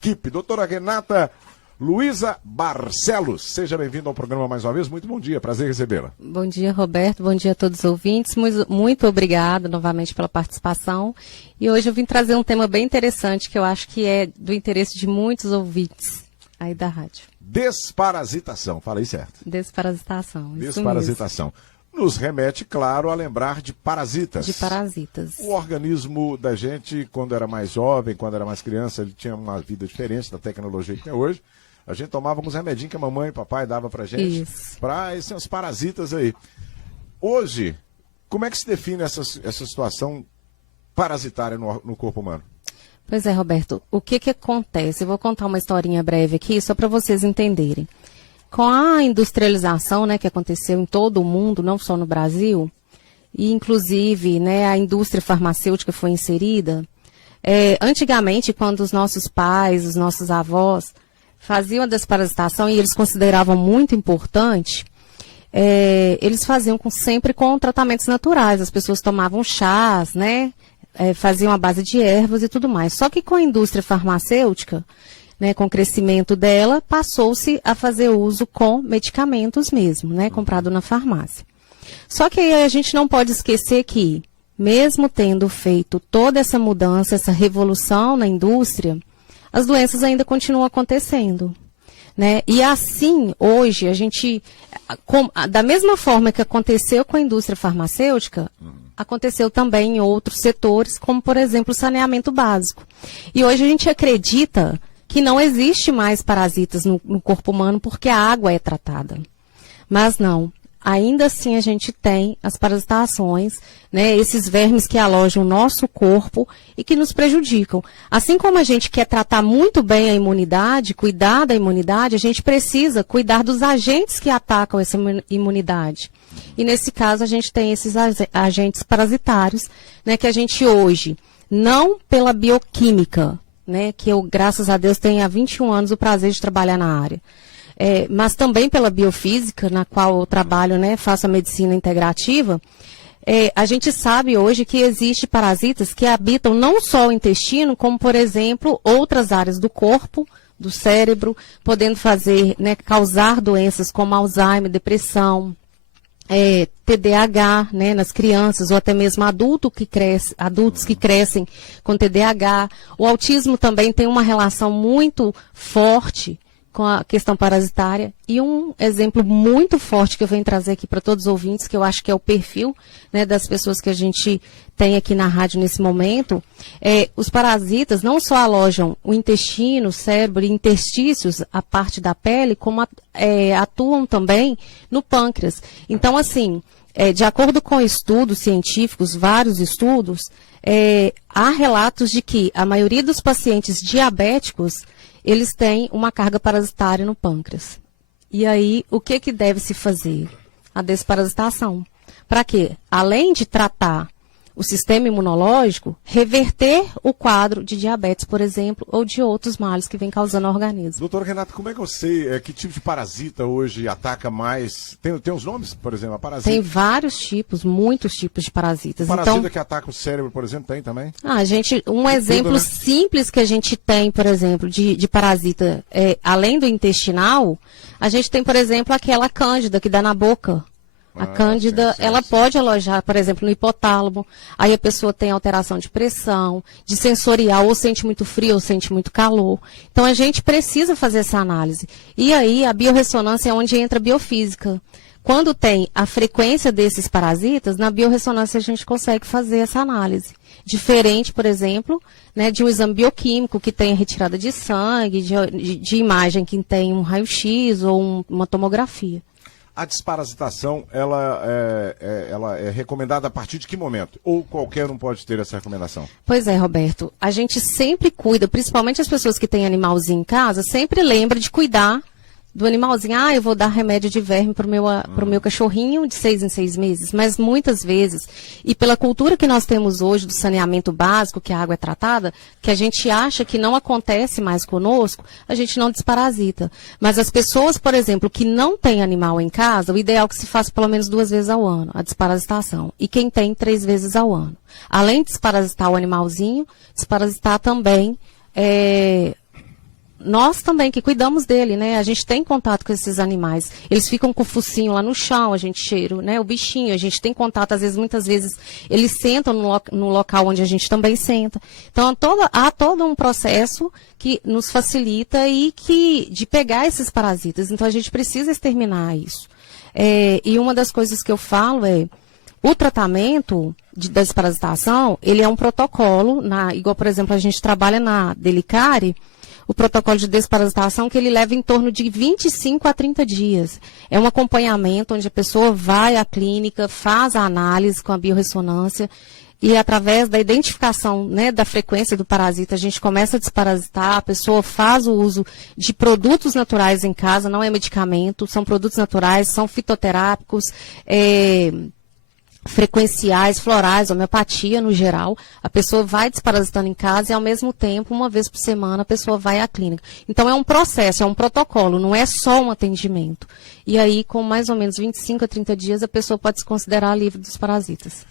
equipe. Doutora Renata Luísa Barcelos, seja bem-vinda ao programa mais uma vez. Muito bom dia, prazer recebê-la. Bom dia, Roberto. Bom dia a todos os ouvintes. Muito obrigada novamente pela participação. E hoje eu vim trazer um tema bem interessante que eu acho que é do interesse de muitos ouvintes aí da rádio. Desparasitação, falei certo. Desparasitação. Desparasitação. Nos remete, claro, a lembrar de parasitas. De parasitas. O organismo da gente, quando era mais jovem, quando era mais criança, ele tinha uma vida diferente da tecnologia que tem hoje. A gente tomava alguns remedinhos que a mamãe e o papai davam pra gente. Para esses parasitas aí. Hoje, como é que se define essa situação parasitária no corpo humano? Pois é, Roberto. O que acontece? Eu vou contar uma historinha breve aqui, só para vocês entenderem. Com a industrialização, né, que aconteceu em todo o mundo, não só no Brasil, e inclusive, né, a indústria farmacêutica foi inserida, antigamente, quando os nossos pais, os nossos avós faziam a desparasitação e eles consideravam muito importante, eles faziam sempre com tratamentos naturais. As pessoas tomavam chás, né, faziam a base de ervas e tudo mais. Só que com a indústria farmacêutica, né, com o crescimento dela, passou-se a fazer uso com medicamentos mesmo, né, comprado na farmácia. Só que aí a gente não pode esquecer que, mesmo tendo feito toda essa mudança, essa revolução na indústria, as doenças ainda continuam acontecendo, né? E assim, hoje, a gente, da mesma forma que aconteceu com a indústria farmacêutica, aconteceu também em outros setores, como, por exemplo, o saneamento básico. E hoje a gente acredita que não existe mais parasitas no corpo humano porque a água é tratada. Mas não. Ainda assim a gente tem as parasitações, né, esses vermes que alojam o nosso corpo e que nos prejudicam. Assim como a gente quer tratar muito bem a imunidade, cuidar da imunidade, a gente precisa cuidar dos agentes que atacam essa imunidade. E nesse caso a gente tem esses agentes parasitários, né, que a gente hoje, não pela bioquímica, né, que eu, graças a Deus, tenho há 21 anos o prazer de trabalhar na área, mas também pela biofísica, na qual eu trabalho, né, faço a medicina integrativa, a gente sabe hoje que existem parasitas que habitam não só o intestino, como, por exemplo, outras áreas do corpo, do cérebro, podendo fazer, né, causar doenças como Alzheimer, depressão, TDAH, né, nas crianças, ou até mesmo adultos que crescem com TDAH. O autismo também tem uma relação muito forte com a questão parasitária. E um exemplo muito forte que eu venho trazer aqui para todos os ouvintes, que eu acho que é o perfil, né, das pessoas que a gente tem aqui na rádio nesse momento, os parasitas não só alojam o intestino, o cérebro e interstícios, a parte da pele, como atuam também no pâncreas. Então, assim, de acordo com estudos científicos, vários estudos, há relatos de que a maioria dos pacientes diabéticos, eles têm uma carga parasitária no pâncreas. E aí, o que deve se fazer? A desparasitação. Para quê? Além de tratar o sistema imunológico, reverter o quadro de diabetes, por exemplo, ou de outros males que vem causando ao organismo. Doutora Renata, como é que eu sei que tipo de parasita hoje ataca mais? Tem os nomes, por exemplo, a parasita? Tem vários tipos, muitos tipos de parasitas. Parasita então, que ataca o cérebro, por exemplo, tem também? Exemplo simples que a gente tem, por exemplo, de parasita, além do intestinal, a gente tem, por exemplo, aquela cândida que dá na boca. A cândida, ela pode alojar, por exemplo, no hipotálamo. Aí a pessoa tem alteração de pressão, de sensorial, ou sente muito frio, ou sente muito calor. Então, a gente precisa fazer essa análise. E aí, a biorressonância é onde entra a biofísica. Quando tem a frequência desses parasitas, na biorressonância a gente consegue fazer essa análise. Diferente, por exemplo, né, de um exame bioquímico que tem a retirada de sangue, de imagem que tem um raio-x ou uma tomografia. A desparasitação, ela é recomendada a partir de que momento? Ou qualquer um pode ter essa recomendação? Pois é, Roberto. A gente sempre cuida, principalmente as pessoas que têm animalzinho em casa, sempre lembra de cuidar do animalzinho. Eu vou dar remédio de verme pro meu cachorrinho de 6 em 6 meses. Mas muitas vezes, e pela cultura que nós temos hoje do saneamento básico, que a água é tratada, que a gente acha que não acontece mais conosco, a gente não desparasita. Mas as pessoas, por exemplo, que não têm animal em casa, o ideal é que se faça pelo menos 2 vezes ao ano, a desparasitação. E quem tem, 3 vezes ao ano. Além de desparasitar o animalzinho, desparasitar também nós também que cuidamos dele, né? A gente tem contato com esses animais. Eles ficam com o focinho lá no chão, a gente cheira, né? O bichinho, a gente tem contato, às vezes, muitas vezes, eles sentam no local onde a gente também senta. Então, há todo um processo que nos facilita de pegar esses parasitas. Então, a gente precisa exterminar isso. E uma das coisas que eu falo o tratamento da desparasitação, ele é um protocolo, igual, por exemplo, a gente trabalha na Delicare, o protocolo de desparasitação que ele leva em torno de 25 a 30 dias. É um acompanhamento onde a pessoa vai à clínica, faz a análise com a biorressonância e através da identificação, né, da frequência do parasita, a gente começa a desparasitar, a pessoa faz o uso de produtos naturais em casa, não é medicamento, são produtos naturais, são fitoterápicos, frequenciais, florais, homeopatia no geral, a pessoa vai desparasitando em casa e ao mesmo tempo, uma vez por semana, a pessoa vai à clínica. Então é um processo, é um protocolo, não é só um atendimento. E aí, com mais ou menos 25 a 30 dias, a pessoa pode se considerar livre dos parasitas.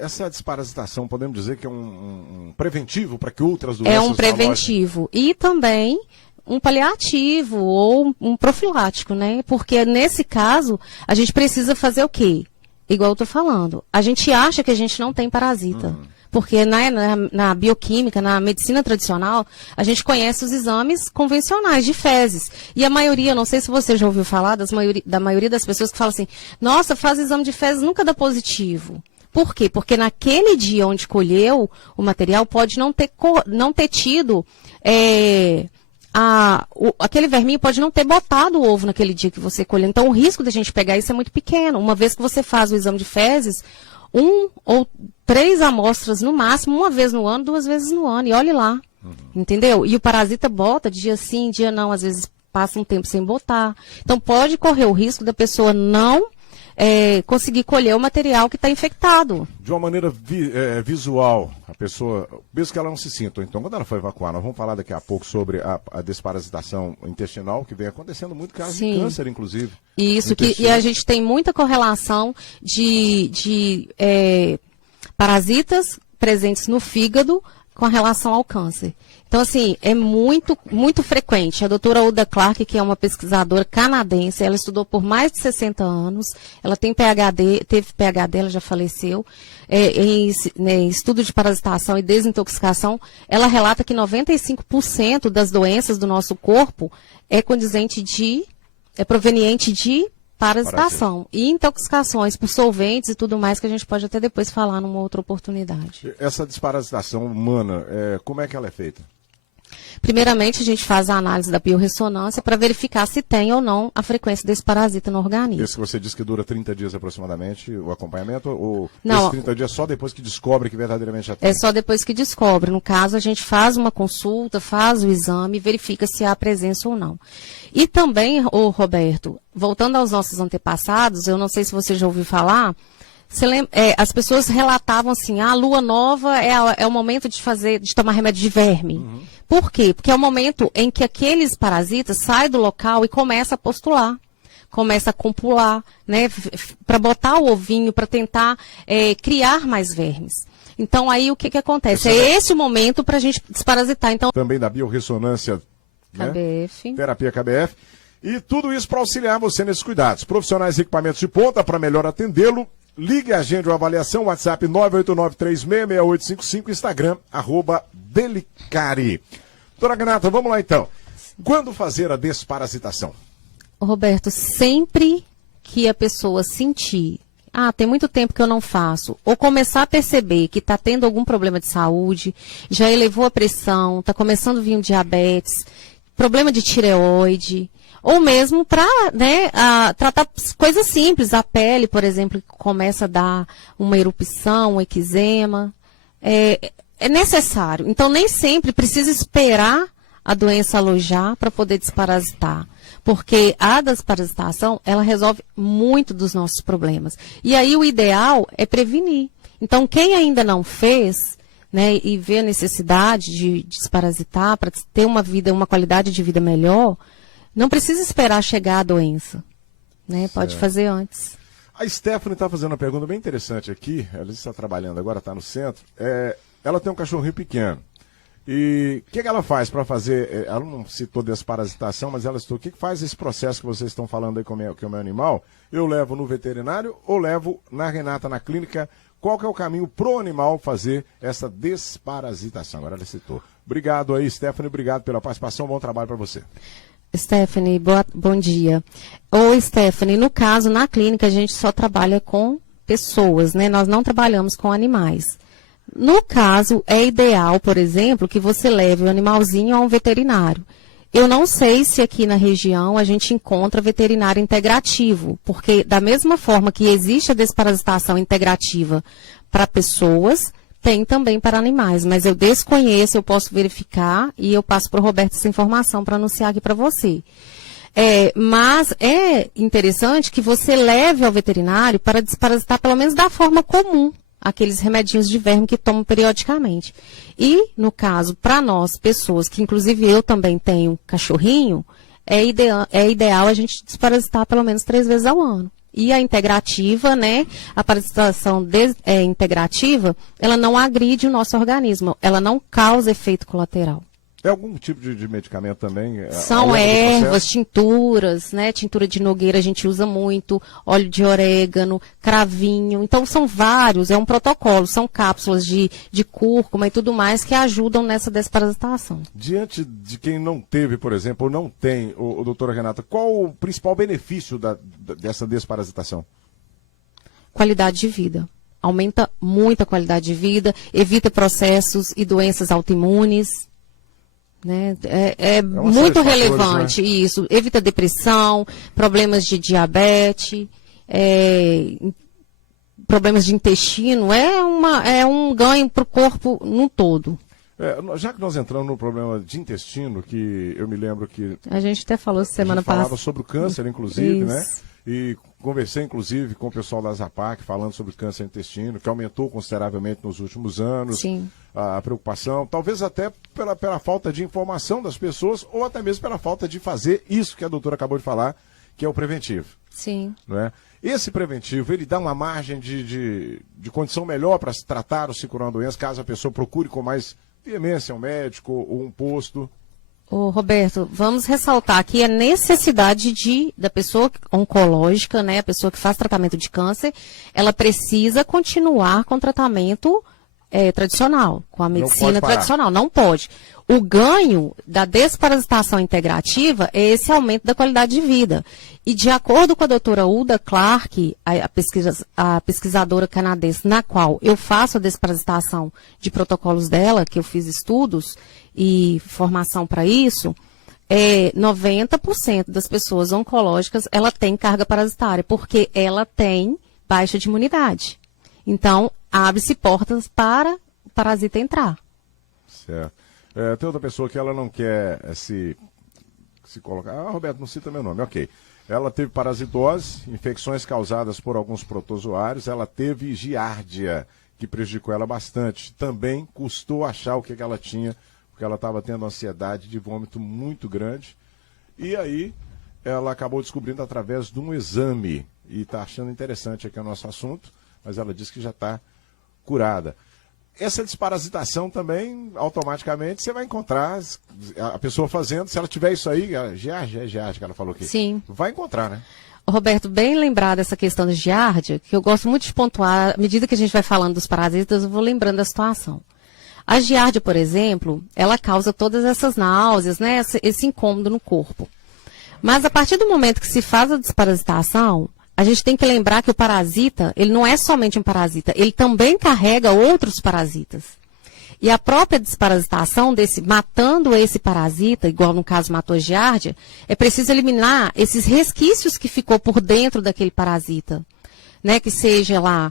Essa desparasitação, podemos dizer que é um preventivo para que outras doenças... É um preventivo. E também um paliativo ou um profilático, né? Porque nesse caso, a gente precisa fazer o quê? Igual eu estou falando, a gente acha que a gente não tem parasita, porque na bioquímica, na medicina tradicional, a gente conhece os exames convencionais de fezes. E a maioria, não sei se você já ouviu falar, da maioria das pessoas que falam assim, nossa, faz exame de fezes, nunca dá positivo. Por quê? Porque naquele dia onde colheu o material, pode não ter tido... aquele verminho pode não ter botado o ovo naquele dia que você colheu. Então, o risco da gente pegar isso é muito pequeno. Uma vez que você faz o exame de fezes, 1 ou 3 amostras no máximo, uma vez no ano, 2 vezes no ano. E olhe lá. Entendeu? E o parasita bota dia sim, dia não. Às vezes passa um tempo sem botar. Então, pode correr o risco da pessoa não conseguir colher o material que está infectado. De uma maneira visual, a pessoa, mesmo que ela não se sinta, então quando ela for evacuar, nós vamos falar daqui a pouco sobre a desparasitação intestinal, que vem acontecendo muito casos de câncer, inclusive. Isso, e a gente tem muita correlação de parasitas presentes no fígado com relação ao câncer. Então, assim, é muito, muito frequente. A doutora Uda Clark, que é uma pesquisadora canadense, ela estudou por mais de 60 anos, ela tem teve PhD, ela já faleceu, em estudo de parasitação e desintoxicação, ela relata que 95% das doenças do nosso corpo é proveniente de parasitação e intoxicações por solventes e tudo mais que a gente pode até depois falar numa outra oportunidade. Essa desparasitação humana, como é que ela é feita? Primeiramente, a gente faz a análise da biorressonância para verificar se tem ou não a frequência desse parasita no organismo. Isso que você disse que dura 30 dias aproximadamente, o acompanhamento? Ou não, esses 30 dias só depois que descobre que verdadeiramente já tem? É só depois que descobre. No caso, a gente faz uma consulta, faz o exame e verifica se há presença ou não. E também, Roberto, voltando aos nossos antepassados, eu não sei se você já ouviu falar... as pessoas relatavam assim, a lua nova é o momento de tomar remédio de verme. Por quê? Porque é o momento em que aqueles parasitas saem do local e começam a postular, começam a copular, né, para botar o ovinho, para tentar criar mais vermes. Então, aí o que acontece? É esse o momento para a gente desparasitar. Então, também da biorressonância, KBF. Né? Terapia KBF. E tudo isso para auxiliar você nesses cuidados. Profissionais e equipamentos de ponta para melhor atendê-lo. Ligue a agenda ou avaliação, WhatsApp 989-366855, Instagram, @Delicare. Doutora Renata, vamos lá então. Quando fazer a desparasitação? Roberto, sempre que a pessoa sentir, tem muito tempo que eu não faço, ou começar a perceber que está tendo algum problema de saúde, já elevou a pressão, está começando a vir um diabetes, problema de tireoide, ou mesmo para tratar coisas simples, a pele, por exemplo, que começa a dar uma erupção, um eczema, é necessário. Então, nem sempre precisa esperar a doença alojar para poder desparasitar, porque a desparasitação, ela resolve muito dos nossos problemas. E aí o ideal é prevenir. Então, quem ainda não fez... né, e vê a necessidade de desparasitar para ter uma qualidade de vida melhor, não precisa esperar chegar a doença, né? Pode fazer antes. A Stephanie está fazendo uma pergunta bem interessante aqui. Ela está trabalhando agora, está no centro. Ela tem um cachorrinho pequeno. E o que ela faz para fazer? Ela não citou desparasitação, mas ela citou o que faz esse processo que vocês estão falando aí com o meu animal? Eu levo no veterinário ou levo na Renata, na clínica? Qual que é o caminho pro animal fazer essa desparasitação? Agora ela citou. Obrigado aí, Stephanie, obrigado pela participação, bom trabalho para você. Stephanie, bom dia. Ô, Stephanie, no caso, na clínica, a gente só trabalha com pessoas, né? Nós não trabalhamos com animais. No caso, é ideal, por exemplo, que você leve o animalzinho a um veterinário. Eu não sei se aqui na região a gente encontra veterinário integrativo, porque da mesma forma que existe a desparasitação integrativa para pessoas, tem também para animais, mas eu desconheço, eu posso verificar e eu passo para o Roberto essa informação para anunciar aqui para você. Mas é interessante que você leve ao veterinário para desparasitar pelo menos da forma comum, aqueles remedinhos de verme que tomam periodicamente. E, no caso, para nós, pessoas, que inclusive eu também tenho cachorrinho, é ideal a gente desparasitar pelo menos 3 vezes ao ano. E a integrativa, né, a parasitação integrativa, ela não agride o nosso organismo, ela não causa efeito colateral. É algum tipo de medicamento também? São ervas, tinturas, né? Tintura de nogueira a gente usa muito, óleo de orégano, cravinho. Então, são vários, é um protocolo, são cápsulas de cúrcuma e tudo mais que ajudam nessa desparasitação. Diante de quem não teve, por exemplo, ou não tem, doutora Renata, qual o principal benefício dessa desparasitação? Qualidade de vida. Aumenta muito a qualidade de vida, evita processos e doenças autoimunes. Né? É muito relevante, né? Isso. Evita depressão, problemas de diabetes, problemas de intestino. É um ganho para o corpo no todo. Já que nós entramos no problema de intestino, que eu me lembro que... A gente até falou semana passada. Falava sobre o câncer, inclusive, isso. Né? E conversei, inclusive, com o pessoal da Zapac, falando sobre câncer intestino, que aumentou consideravelmente nos últimos anos. Sim. A preocupação, talvez até pela falta de informação das pessoas, ou até mesmo pela falta de fazer isso que a doutora acabou de falar, que é o preventivo. Sim. Não é? Esse preventivo, ele dá uma margem de condição melhor para se tratar ou se curar uma doença, caso a pessoa procure com mais veemência um médico ou um posto. Ô, Roberto, vamos ressaltar aqui a necessidade da pessoa oncológica, né, a pessoa que faz tratamento de câncer, ela precisa continuar com o tratamento tradicional, com a medicina tradicional. Não pode. O ganho da desparasitação integrativa é esse aumento da qualidade de vida. E de acordo com a doutora Uda Clark, a pesquisadora canadense, na qual eu faço a desparasitação de protocolos dela, que eu fiz estudos e formação para isso, 90% das pessoas oncológicas, ela tem carga parasitária, porque ela tem baixa de imunidade. Então, abre-se portas para o parasita entrar. Certo. Tem outra pessoa que ela não quer se colocar. Ah, Roberto, não cita meu nome. Ok. Ela teve parasitose, infecções causadas por alguns protozoários. Ela teve giardia, que prejudicou ela bastante. Também custou achar o que ela tinha, porque ela estava tendo ansiedade de vômito muito grande. E aí, ela acabou descobrindo através de um exame. E está achando interessante aqui o nosso assunto, mas ela disse que já está curada. Essa desparasitação também, automaticamente, você vai encontrar a pessoa fazendo, se ela tiver isso aí, giardia que ela falou aqui. Sim. Vai encontrar, né? Roberto, bem lembrado essa questão de giardia, que eu gosto muito de pontuar, à medida que a gente vai falando dos parasitas, eu vou lembrando da situação. A giardia, por exemplo, ela causa todas essas náuseas, né, esse incômodo no corpo. Mas a partir do momento que se faz a desparasitação, a gente tem que lembrar que o parasita, ele não é somente um parasita, ele também carrega outros parasitas. E a própria desparasitação matando esse parasita, igual no caso matou a giardia, é preciso eliminar esses resquícios que ficou por dentro daquele parasita, né? Que seja lá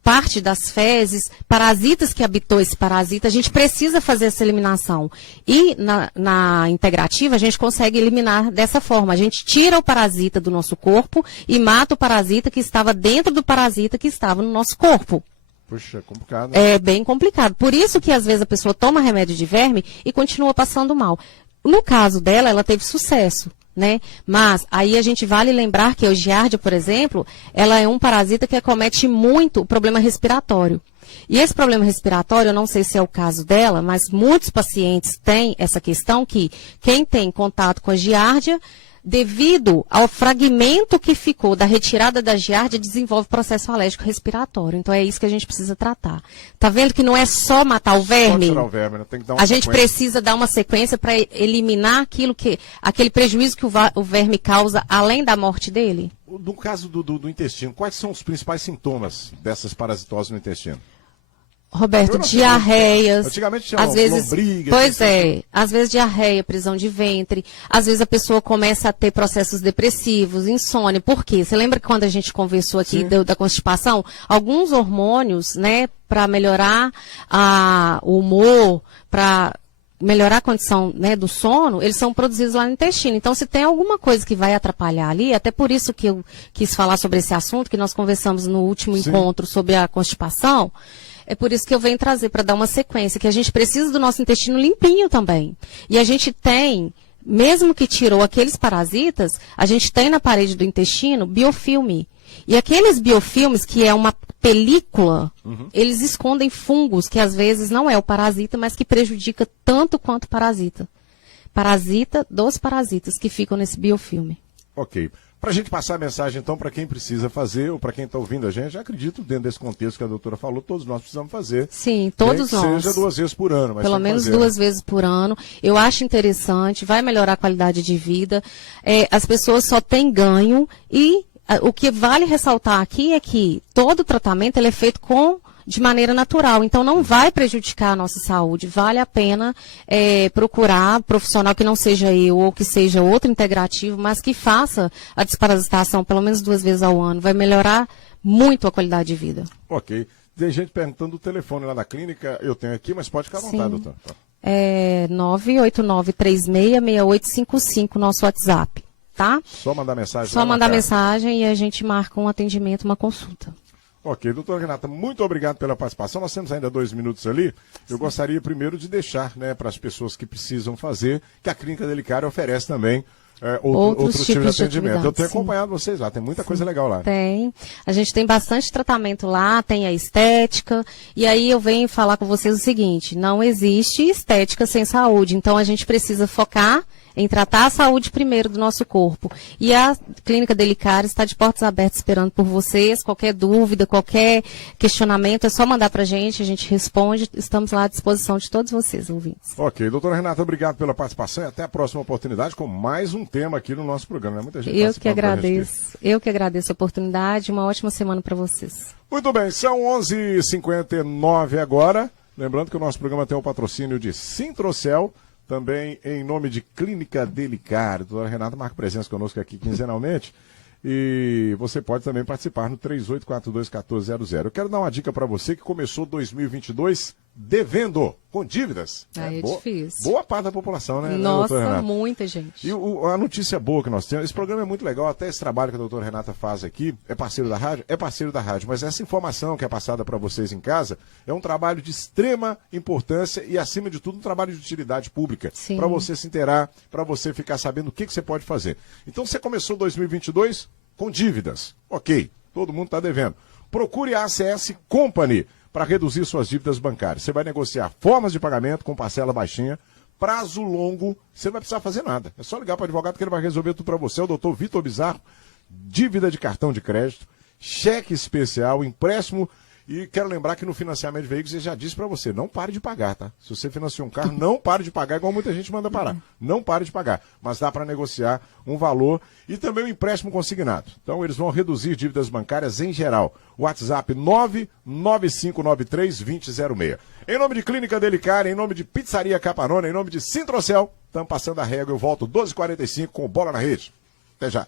parte das fezes, parasitas que habitou esse parasita, a gente precisa fazer essa eliminação. E na integrativa a gente consegue eliminar dessa forma. A gente tira o parasita do nosso corpo e mata o parasita que estava dentro do parasita que estava no nosso corpo. Puxa, é complicado. É bem complicado. Por isso que às vezes a pessoa toma remédio de verme e continua passando mal. No caso dela, ela teve sucesso. Né? Mas aí a gente vale lembrar que a giardia, por exemplo, ela é um parasita que acomete muito o problema respiratório. E esse problema respiratório, eu não sei se é o caso dela, mas muitos pacientes têm essa questão que quem tem contato com a giardia, devido ao fragmento que ficou da retirada da giardia, desenvolve processo alérgico respiratório. Então é isso que a gente precisa tratar. Tá vendo que não é só matar o verme? Só tirar o verme, né? Tem que dar uma a gente precisa dar uma sequência para eliminar aquele prejuízo que o verme causa, além da morte dele? No caso do intestino, quais são os principais sintomas dessas parasitoses no intestino? Roberto, diarreias, antigamente tinha às vezes, lombriga, pois é, às vezes diarreia, prisão de ventre, às vezes a pessoa começa a ter processos depressivos, insônia. Por quê? Você lembra que quando a gente conversou aqui da constipação, alguns hormônios, né, para melhorar o humor, para melhorar a condição, né, do sono, eles são produzidos lá no intestino. Então, se tem alguma coisa que vai atrapalhar ali, até por isso que eu quis falar sobre esse assunto, que nós conversamos no último encontro sobre a constipação, é por isso que eu venho trazer para dar uma sequência, que a gente precisa do nosso intestino limpinho também. E a gente tem, mesmo que tirou aqueles parasitas, a gente tem na parede do intestino biofilme. E aqueles biofilmes, que é uma película, eles escondem fungos, que às vezes não é o parasita, mas que prejudica tanto quanto o parasita. Parasita dos parasitas que ficam nesse biofilme. Ok. Para a gente passar a mensagem, então, para quem precisa fazer, ou para quem está ouvindo a gente, acredito, dentro desse contexto que a doutora falou, todos nós precisamos fazer. Sim, todos nós. Seja 2 vezes por ano. Mas pelo menos 2 vezes por ano. Eu acho interessante, vai melhorar a qualidade de vida. As pessoas só têm ganho e o que vale ressaltar aqui é que todo tratamento ele é feito de maneira natural, então não vai prejudicar a nossa saúde. Vale a pena procurar um profissional que não seja eu ou que seja outro integrativo, mas que faça a desparasitação pelo menos 2 vezes ao ano. Vai melhorar muito a qualidade de vida. Ok. Tem gente perguntando o telefone lá da clínica, eu tenho aqui, mas pode ficar à vontade, doutor. 989366855, nosso WhatsApp, tá? Só mandar mensagem. Só mandar mensagem e a gente marca um atendimento, uma consulta. Ok, doutora Renata, muito obrigado pela participação. Nós temos ainda 2 minutos ali. Eu gostaria primeiro de deixar, né, para as pessoas que precisam fazer, que a Clínica Delicare oferece também outros tipos de atendimento. Eu tenho acompanhado vocês lá, tem muita coisa legal lá. Tem. A gente tem bastante tratamento lá, tem a estética. E aí eu venho falar com vocês o seguinte, não existe estética sem saúde. Então a gente precisa focar em tratar a saúde primeiro do nosso corpo. E a Clínica Delicare está de portas abertas esperando por vocês. Qualquer dúvida, qualquer questionamento, é só mandar para a gente responde. Estamos lá à disposição de todos vocês, ouvintes. Ok, doutora Renata, obrigado pela participação e até a próxima oportunidade com mais um tema aqui no nosso programa. Muita gente Eu que agradeço. Eu que agradeço a oportunidade. Uma ótima semana para vocês. Muito bem, são 11h59 agora. Lembrando que o nosso programa tem o patrocínio de Sintrocel, também em nome de Clínica Delicare. A doutora Renata marca presença conosco aqui quinzenalmente. E você pode também participar no 3842-1400. Eu quero dar uma dica para você que começou 2022 devendo, com dívidas. É difícil. Boa parte da população, né? Nossa, muita gente. E a notícia boa que nós temos, esse programa é muito legal, até esse trabalho que a doutora Renata faz aqui, é parceiro da rádio? É parceiro da rádio, mas essa informação que é passada para vocês em casa é um trabalho de extrema importância e, acima de tudo, um trabalho de utilidade pública. Para você se inteirar, para você ficar sabendo o que você pode fazer. Então, você começou 2022 com dívidas. Ok, todo mundo está devendo. Procure a ACS Company para reduzir suas dívidas bancárias. Você vai negociar formas de pagamento com parcela baixinha, prazo longo, você não vai precisar fazer nada. É só ligar para o advogado que ele vai resolver tudo para você. É o doutor Vitor Bizarro, dívida de cartão de crédito, cheque especial, empréstimo. E quero lembrar que no financiamento de veículos, ele já disse para você, não pare de pagar, tá? Se você financiou um carro, não pare de pagar, igual muita gente manda parar. Não pare de pagar, mas dá para negociar um valor e também um empréstimo consignado. Então, eles vão reduzir dívidas bancárias em geral. WhatsApp 99593-2006. Em nome de Clínica Delicare, em nome de Pizzaria Capanona, em nome de Sintrocel, estamos passando a régua. Eu volto 12h45 com o Bola na Rede. Até já.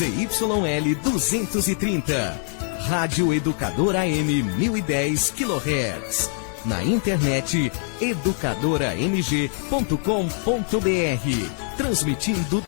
ZYL 230, Rádio Educadora AM 1010 kHz. Na internet educadora.mg.com.br. Transmitindo